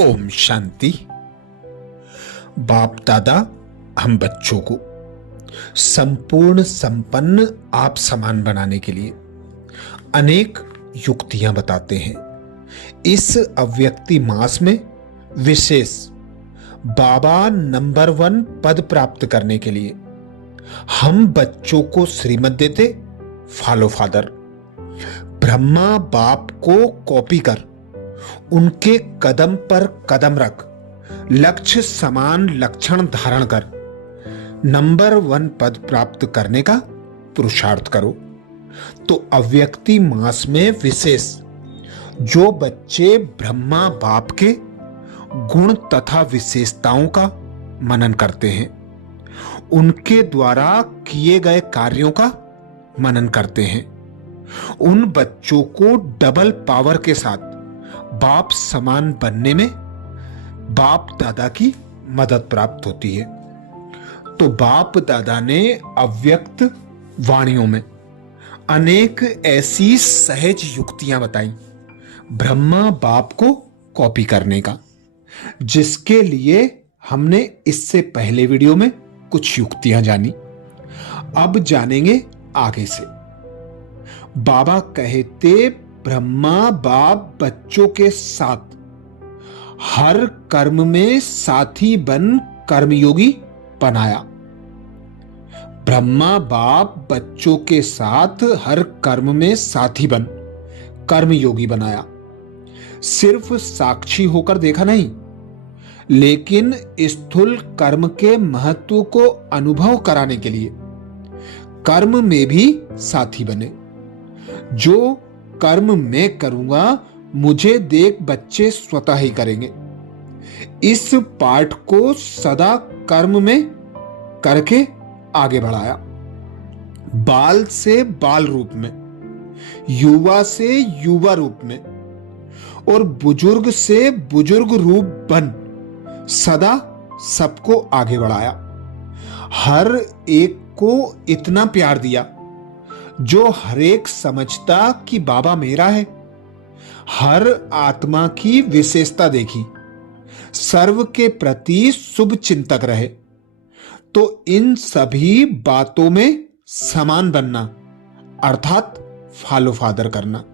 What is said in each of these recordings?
ओम शांति। बाप दादा हम बच्चों को संपूर्ण संपन्न आप समान बनाने के लिए अनेक युक्तियां बताते हैं। इस अव्यक्ति मास में विशेष बाबा नंबर 1 पद प्राप्त करने के लिए हम बच्चों को श्रीमत देते। फॉलो फादर ब्रह्मा बाप को कॉपी कर उनके कदम पर कदम रख, लक्ष्य समान लक्षण धारण कर नंबर 1 पद प्राप्त करने का पुरुषार्थ करो। तो अव्यक्ति मास में विशेष जो बच्चे ब्रह्मा बाप के गुण तथा विशेषताओं का मनन करते हैं, उनके द्वारा किए गए कार्यों का मनन करते हैं, उन बच्चों को डबल पावर के साथ बाप समान बनने में बाप दादा की मदद प्राप्त होती है। तो बाप दादा ने अव्यक्त वाणियों में अनेक ऐसी सहज युक्तियां बताई ब्रह्मा बाप को कॉपी करने का, जिसके लिए हमने इससे पहले वीडियो में कुछ युक्तियां जानी। अब जानेंगे आगे से। बाबा कहते ब्रह्मा बाप बच्चों के साथ हर कर्म में साथी बन कर्मयोगी बनाया। ब्रह्मा बाप बच्चों के साथ हर कर्म में साथी बन कर्मयोगी बनाया। सिर्फ साक्षी होकर देखा नहीं, लेकिन स्थूल कर्म के महत्व को अनुभव कराने के लिए कर्म में भी साथी बने। जो कर्म मैं करूंगा मुझे देख बच्चे स्वतः ही करेंगे। इस पाठ को सदा कर्म में करके आगे बढ़ाया। बाल से बाल रूप में, युवा से युवा रूप में और बुजुर्ग से बुजुर्ग रूप बन सदा सबको आगे बढ़ाया। हर एक को इतना प्यार दिया जो हर एक समझता कि बाबा मेरा है। हर आत्मा की विशेषता देखी, सर्व के प्रति शुभ चिंतक रहे। तो इन सभी बातों में समान बनना अर्थात फॉलो फादर करना।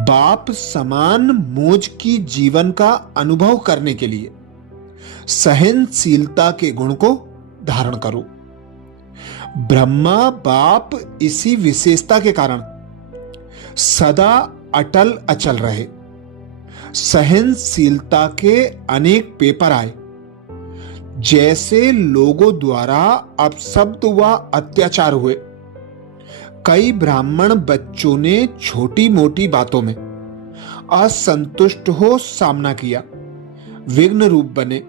बाप समान मौज की जीवन का अनुभव करने के लिए सहनशीलता के गुण को धारण करो। ब्रह्मा बाप इसी विशेषता के कारण सदा अटल अचल रहे। सहनशीलता के अनेक पेपर आए, जैसे लोगों द्वारा अपशब्द व अत्याचार हुए। कई ब्राह्मण बच्चों ने छोटी मोटी बातों में असंतुष्ट हो सामना किया, विघ्न रूप बने।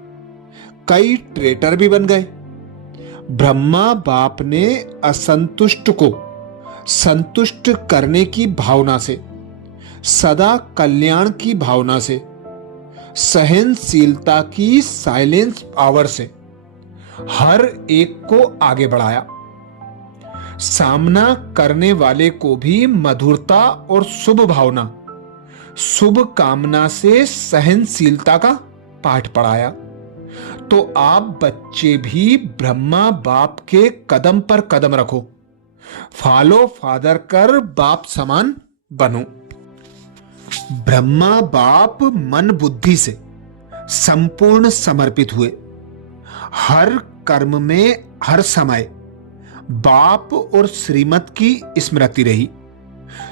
कई ट्रेटर भी बन गए। ब्रह्मा बाप ने असंतुष्ट को संतुष्ट करने की भावना से, सदा कल्याण की भावना से, सहनशीलता की साइलेंस पावर से हर एक को आगे बढ़ाया। सामना करने वाले को भी मधुरता और शुभ भावना, शुभ कामना से सहनशीलता का पाठ पढ़ाया। तो आप बच्चे भी ब्रह्मा बाप के कदम पर कदम रखो, फॉलो फादर कर बाप समान बनो। ब्रह्मा बाप मन बुद्धि से संपूर्ण समर्पित हुए। हर कर्म में हर समय बाप और श्रीमत की स्मृति रही।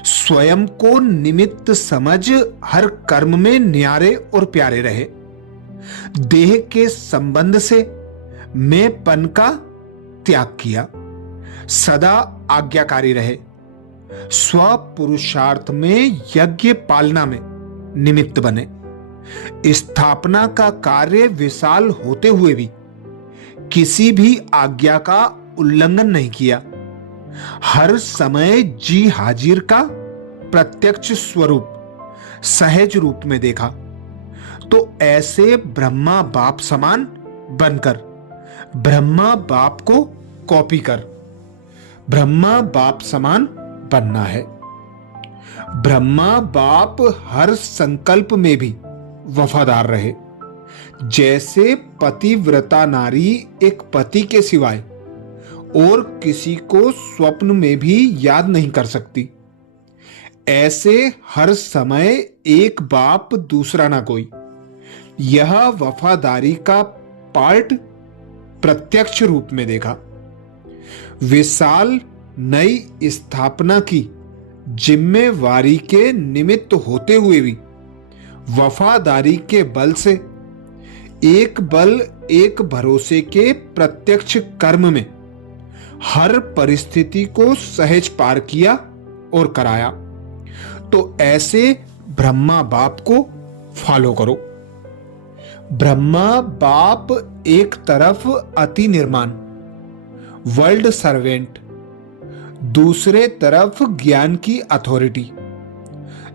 स्वयं को निमित्त समझ हर कर्म में न्यारे और प्यारे रहे। देह के संबंध से मैंपन का त्याग किया। सदा आज्ञाकारी रहे। स्व पुरुषार्थ में यज्ञ पालना में निमित्त बने। स्थापना का कार्य विशाल होते हुए भी किसी भी आज्ञा का उल्लंघन नहीं किया। हर समय जी हाजिर का प्रत्यक्ष स्वरूप सहज रूप में देखा। तो ऐसे ब्रह्मा बाप समान बनकर ब्रह्मा बाप को कॉपी कर ब्रह्मा बाप समान बनना है। ब्रह्मा बाप हर संकल्प में भी वफादार रहे। जैसे पतिव्रता नारी एक पति के सिवाय और किसी को स्वप्न में भी याद नहीं कर सकती, ऐसे हर समय एक बाप दूसरा ना कोई, यह वफादारी का पार्ट प्रत्यक्ष रूप में देखा। विशाल नई स्थापना की जिम्मेवारी के निमित्त होते हुए भी वफादारी के बल से एक भरोसे के प्रत्यक्ष कर्म में हर परिस्थिति को सहज पार किया और कराया। तो ऐसे ब्रह्मा बाप को फॉलो करो। ब्रह्मा बाप एक तरफ अति निर्माण वर्ल्ड सर्वेंट, दूसरे तरफ ज्ञान की अथॉरिटी।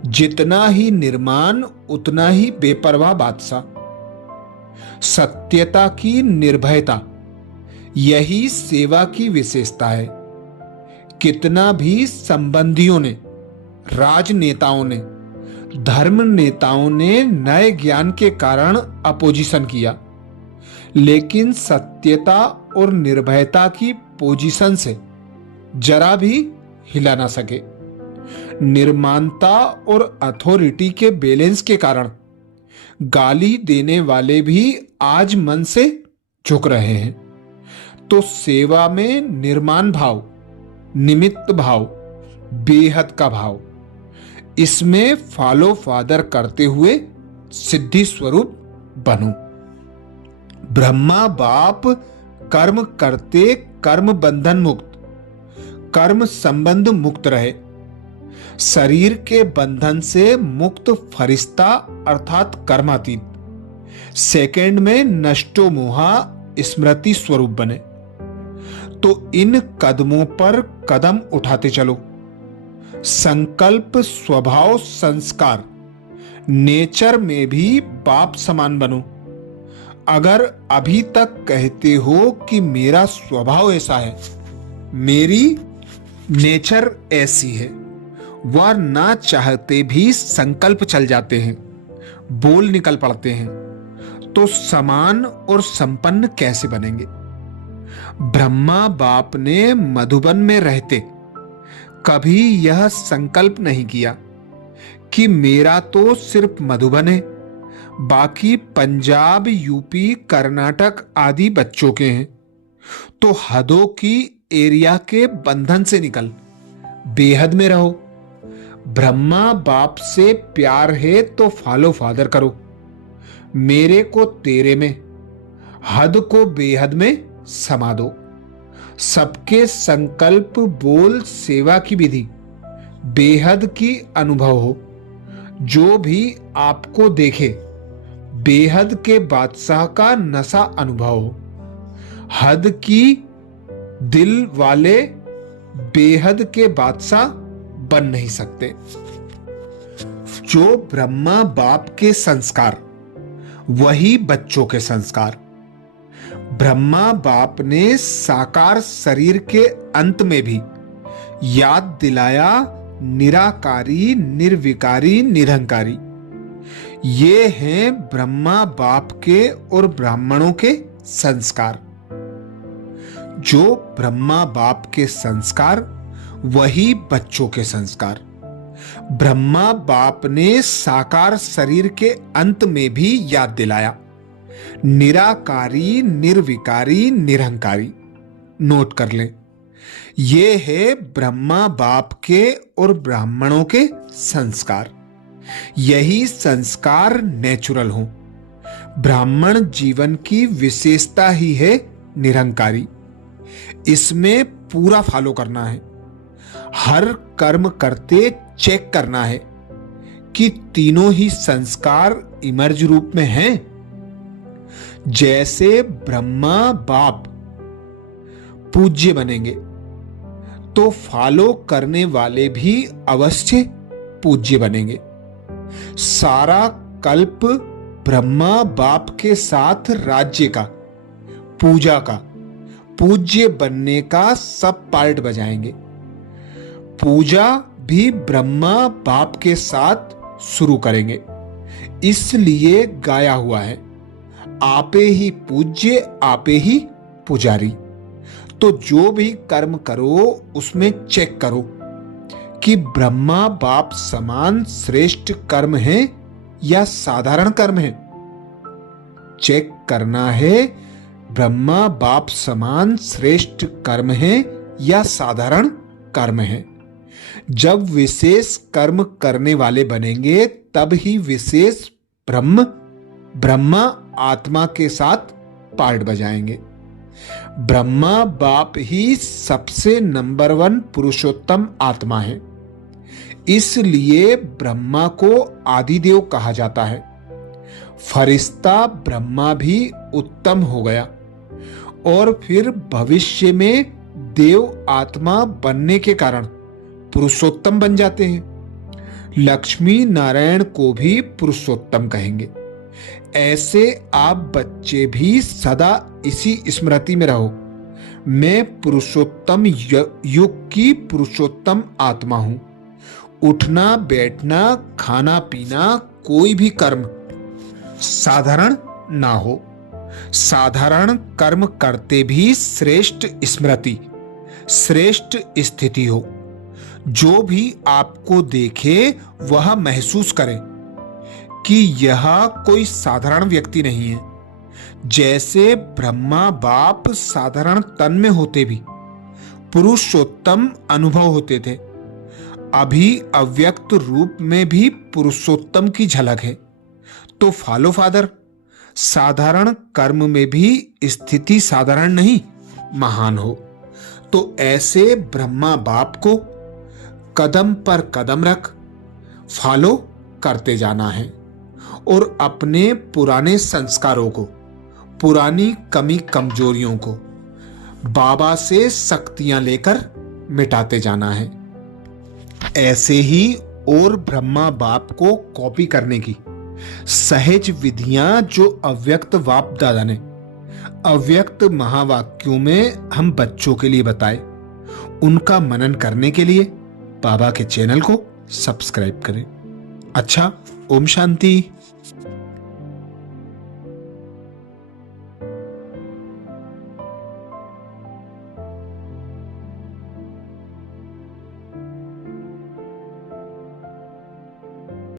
जितना ही निर्माण उतना ही बेपरवाह बादशाह। सत्यता की निर्भयता, यही सेवा की विशेषता है। कितना भी संबंधियों ने, राजनेताओं ने, धर्म नेताओं ने नए ज्ञान के कारण अपोजिशन किया, लेकिन सत्यता और निर्भयता की पोजीशन से जरा भी हिला ना सके। निर्माणता और अथॉरिटी के बैलेंस के कारण गाली देने वाले भी आज मन से झुक रहे हैं। तो सेवा में निर्माण भाव, निमित्त भाव, बेहद का भाव, इसमें फॉलो फादर करते हुए सिद्धि स्वरूप बनो। ब्रह्मा बाप कर्म करते कर्म बंधन मुक्त, कर्म संबंध मुक्त रहे। शरीर के बंधन से मुक्त फरिश्ता अर्थात कर्मातीत सेकंड में नष्टो मोहा स्मृति स्वरूप बने। तो इन कदमों पर कदम उठाते चलो। संकल्प, स्वभाव, संस्कार, नेचर में भी बाप समान बनो। अगर अभी तक कहते हो कि मेरा स्वभाव ऐसा है, मेरी नेचर ऐसी है, वह ना चाहते भी संकल्प चल जाते हैं, बोल निकल पड़ते हैं, तो समान और संपन्न कैसे बनेंगे? ब्रह्मा बाप ने मधुबन में रहते कभी यह संकल्प नहीं किया कि मेरा तो सिर्फ मधुबन है, बाकी पंजाब, यूपी, कर्नाटक आदि बच्चों के हैं। तो हदों की एरिया के बंधन से निकल बेहद में रहो। ब्रह्मा बाप से प्यार है तो फॉलो फादर करो। मेरे को तेरे में, हद को बेहद में समा दो। सबके संकल्प, बोल, सेवा की विधि बेहद की अनुभव हो। जो भी आपको देखे बेहद के बादशाह का नशा अनुभव हो। हद की दिल वाले बेहद के बादशाह बन नहीं सकते। जो ब्रह्मा बाप के संस्कार, वही बच्चों के संस्कार। ब्रह्मा बाप ने साकार शरीर के अंत में भी याद दिलाया निराकारी, निर्विकारी, निरंकारी। ये हैं ब्रह्मा बाप के और ब्राह्मणों के संस्कार। जो ब्रह्मा बाप के संस्कार, वही बच्चों के संस्कार। ब्रह्मा बाप ने साकार शरीर के अंत में भी याद दिलाया निराकारी, निर्विकारी, निरंकारी। नोट कर लें, ये है ब्रह्मा बाप के और ब्राह्मणों के संस्कार। यही संस्कार नेचुरल हो। ब्राह्मण जीवन की विशेषता ही है निरंकारी। इसमें पूरा फॉलो करना है। हर कर्म करते चेक करना है कि तीनों ही संस्कार इमर्ज रूप में हैं। जैसे ब्रह्मा बाप पूज्य बनेंगे तो फॉलो करने वाले भी अवश्य पूज्य बनेंगे। सारा कल्प ब्रह्मा बाप के साथ राज्य का, पूजा का, पूज्य बनने का सब पार्ट बजाएंगे। पूजा भी ब्रह्मा बाप के साथ शुरू करेंगे। इसलिए गाया हुआ है, आपे ही पूज्य आपे ही पुजारी। तो जो भी कर्म करो उसमें चेक करो कि ब्रह्मा बाप समान श्रेष्ठ कर्म है या साधारण कर्म है। चेक करना है ब्रह्मा बाप समान श्रेष्ठ कर्म है या साधारण कर्म है। जब विशेष कर्म करने वाले बनेंगे तब ही विशेष ब्रह्मा आत्मा के साथ पार्ट बजाएंगे। ब्रह्मा बाप ही सबसे नंबर 1 पुरुषोत्तम आत्मा है, इसलिए ब्रह्मा को आदिदेव कहा जाता है। फरिश्ता ब्रह्मा भी उत्तम हो गया और फिर भविष्य में देव आत्मा बनने के कारण पुरुषोत्तम बन जाते हैं। लक्ष्मी नारायण को भी पुरुषोत्तम कहेंगे। ऐसे आप बच्चे भी सदा इसी स्मृति में रहो, मैं पुरुषोत्तम युग की पुरुषोत्तम आत्मा हूं। उठना बैठना खाना पीना कोई भी कर्म साधारण ना हो। साधारण कर्म करते भी श्रेष्ठ स्मृति श्रेष्ठ स्थिति हो। जो भी आपको देखे वह महसूस करे कि यह कोई साधारण व्यक्ति नहीं है। जैसे ब्रह्मा बाप साधारण तन में होते भी पुरुषोत्तम अनुभव होते थे, अभी अव्यक्त रूप में भी पुरुषोत्तम की झलक है। तो फॉलो फादर, साधारण कर्म में भी स्थिति साधारण नहीं महान हो। तो ऐसे ब्रह्मा बाप को कदम पर कदम रख फॉलो करते जाना है और अपने पुराने संस्कारों को, पुरानी कमी कमजोरियों को बाबा से शक्तियां लेकर मिटाते जाना है। ऐसे ही और ब्रह्मा बाप को कॉपी करने की सहज विधियां जो अव्यक्त बाप दादा ने अव्यक्त महावाक्यों में हम बच्चों के लिए बताए, उनका मनन करने के लिए बाबा के चैनल को सब्सक्राइब करें। अच्छा, ओम शांति।